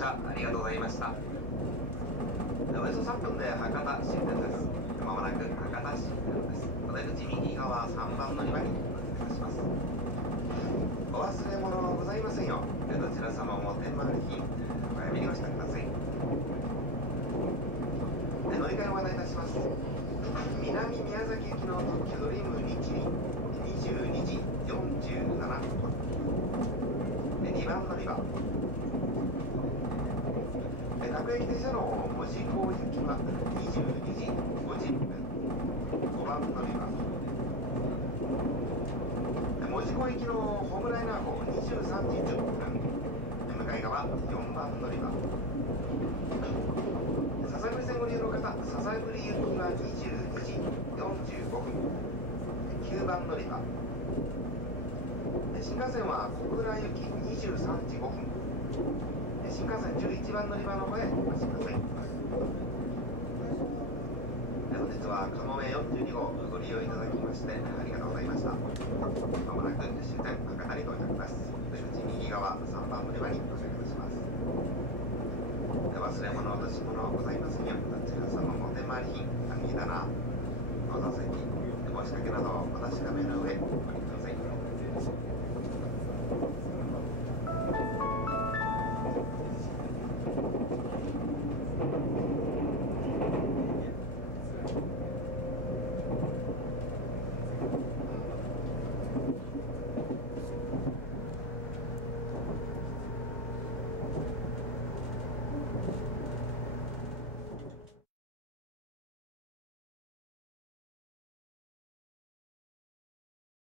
車ありがとうございました。およそ3分で博多終点です。まもなく博多終点です。お出口右側3番乗り場にお願いします。お忘れ物ございませんよ。どちら様も天満品お早めにお支度ください。乗り換えをお願いいたします。南宮崎行きの特急ドリーム日22時47分、2番乗り場。各駅停車の門司港行きは22時50分、5番乗り場。門司港行きのホームライナー号23時10分、向かい側4番乗り場。笹栗線ご利用の方、笹栗行きは22時45分、9番乗り場。新幹線は小倉行き23時5分、新幹線11番乗り場の方へお待ちください。本日はかもめ42号ご利用いただきましてありがとうございました。まもなく終点博多に到着です。出口右側3番乗り場に到着いたします。忘れ物落とし物ございませんよう、どちら様もお手回り品、鍵棚、ご座席、お仕掛けなどお確かめの上